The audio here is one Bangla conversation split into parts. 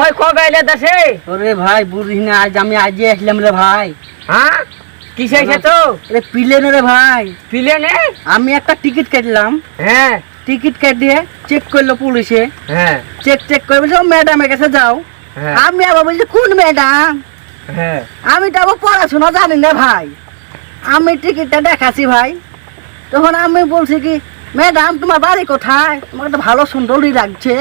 ভাই কবে এলে দেশে? ওরে ভাই বুঝিস না, আমি আজই আসলাম রে ভাই। হ্যাঁ কিসে এসেছো? রে প্লেনে রে ভাই। প্লেনে? আমি একটা টিকিট কাটলাম। হ্যাঁ টিকিট কাটিয়ে চেক করলো পুলিশে। হ্যাঁ চেক করে বলছে ম্যাডামের কাছে যাও। হ্যাঁ আমি আবার বলছি কোন ম্যাডাম? হ্যাঁ আমি তো আবার পড়াশোনা জানি না ভাই। আমি টিকিটটা দেখাচ্ছি ভাই। তখন আমি বলছি কি ম্যাডাম তোমার বাড়ি কোথায়? তোমাকে তো ভালো সুন্দরই লাগছে।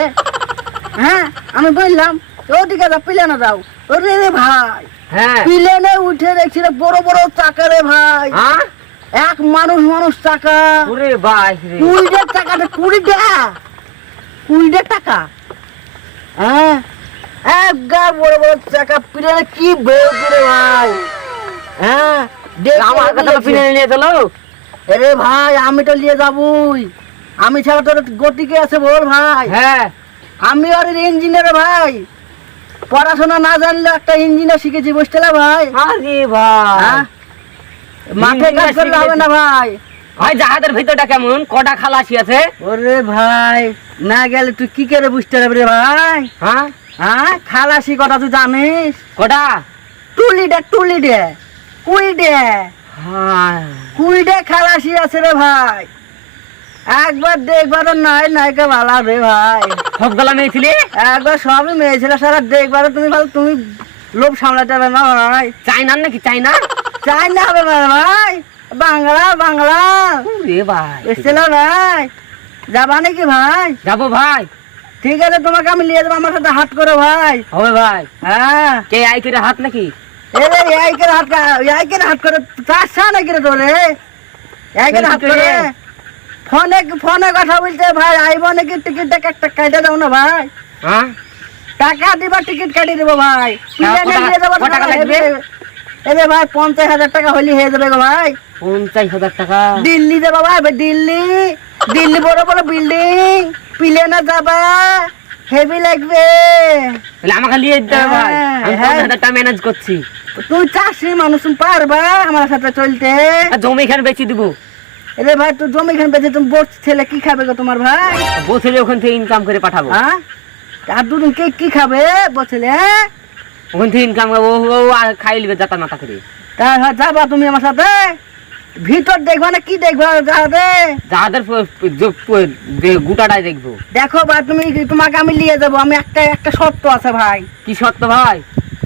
হ্যাঁ আমি বললাম ওদিকে যাও প্লেনে যাও। ওরে রে ভাই হ্যাঁ প্লেনে উঠে দেখছি রে বড় বড় চাকা রে ভাই। হ্যাঁ এক মানুষ চাকা। ওরে ভাই রে 20 টাকাটা 20 টাকা। হ্যাঁ একবার বড় বড় চাকা প্লেনে কি বলছে রে ভাই। হ্যাঁ আমার কথা প্লেনে নিয়ে চলো। আরে ভাই আমি তো নিয়ে যাবই। আমি ছাড়া তোর গতিকে আছে বল ভাই। হ্যাঁ আমি আর ইঞ্জিনিয়ার ভাই। পড়াশোনা না জানলে একটা ইঞ্জিনিয়ার শিখেছি বুঝতে না ভাই। আরে ভাই হ্যাঁ? মাঠে কাজ করলে হবে না ভাই। ভাই জাহাজের ভিতরটা কেমন? কটা খালাসি আছে? ওরে ভাই না গেলে তুই কি করে বুঝতে পারবি রে ভাই? হ্যাঁ হ্যাঁ খালাসি কথা তুই জানিস? কটা? টুলিডে কুইডে হ্যাঁ 20 খালাসি আছে রে ভাই। একবার দেখবার নাই কে ভালো রে ভাই। সব গলা মেয়েছিলি? একবার সবই মেয়েছিল সারা দেখবার তুমি ভালো তুমি লোভ সামলাতে পারবে না ভাই। চাইনার নাকি চাইনা? চাই না হবে না ভাই। বাংলা রে ভাই এসছিল ভাই। যাবা নাকি ভাই? যাবো ভাই। ঠিক আছে তোমাকে আমি নিয়ে যাবো আমার সাথে হাট করে ভাই। হবে ভাই। হ্যাঁ কে আই করে হাত নাকি? এরে এইকের হাট করে তার সা নাকি রে তোরে এইকের হাট করে ফোনে কথা বলতে ভাই আইব নাকি টিকিটটা একটা কাটে দাও না ভাই। হ্যাঁ টাকা দিবা টিকিট কাটি দেবো ভাই। কত টাকা লাগবে? এরে ভাই 50,000 টাকা হলি হয়ে যাবে গো ভাই। 50,000 টাকা? দিল্লি যাবা ভাই দিল্লি বড় বড় বিল্ডিং প্লেনে যাবা হেভি লাগবে। তাহলে আমাকে নিয়ে দিতে হবে ভাই। আমি হ্যাঁ। 50,000 টাকা ম্যানেজ করছি। তুই চাষি মানুষ তুমি পারবা আমার সাথে চলতে? আর জমি এখানে বেচে দিব। এরে ভাই তুই জমি খান বেঁচে তুমি বোট ছেলে কি খাবে গো তোমার ভাই? বসে ওখান থেকে ইনকাম করে পাঠাবো। হ্যাঁ আর দুদিন কে কি খাবে বলছিলে? ওখান থেকে ইনকাম করবো ও আর খাই লিবে যাতা মাথা করে। তা যাবা তুমি আমার সাথে? ভিতর দেখবা না কি দেখবা যাবে? যাদের গোটাটাই দেখবো। দেখো ভাই তোমাকে আমি নিয়ে যাবো। আমি একটা শর্ত আছে ভাই। কি সত্য ভাই?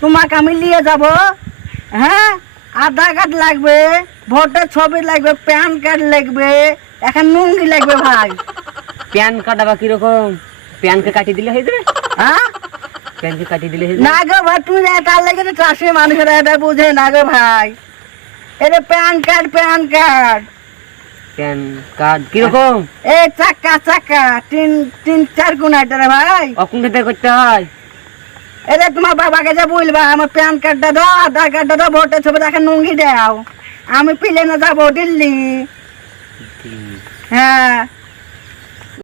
তোমাকে আমি নিয়ে যাব। হ্যাঁ আধার কার্ড লাগবে, ভোটার ছবি লাগবে, প্যান কার্ড লাগবে, এখন নুঙ্গি লাগবে ভাই। প্যান কার্ড আবার কিরকম? প্যানকে কাটিয়ে দিলে হয়ে যাবে? হ্যাঁ প্যানকে কাটিয়ে দিলে হয়ে যাবে? না গো ভাই তুমি তার লেগে চাষি মানুষেরা এটা বুঝে না গো ভাই। এটা প্যান কার্ড প্যান কার্ড কিরকম? এই চাকা তিন চার কোন এটা রে ভাই। অকুণ্ঠতে করতে হয়? এটা তোমার বাবাকে যা বলবা আমার প্যান কার্ডটা দাও, আধার কার্ডটা দাও, ভোটার ছবি দেখে নুঙ্গি দাও। আমি প্লেনে যাবো দিল্লি। হ্যাঁ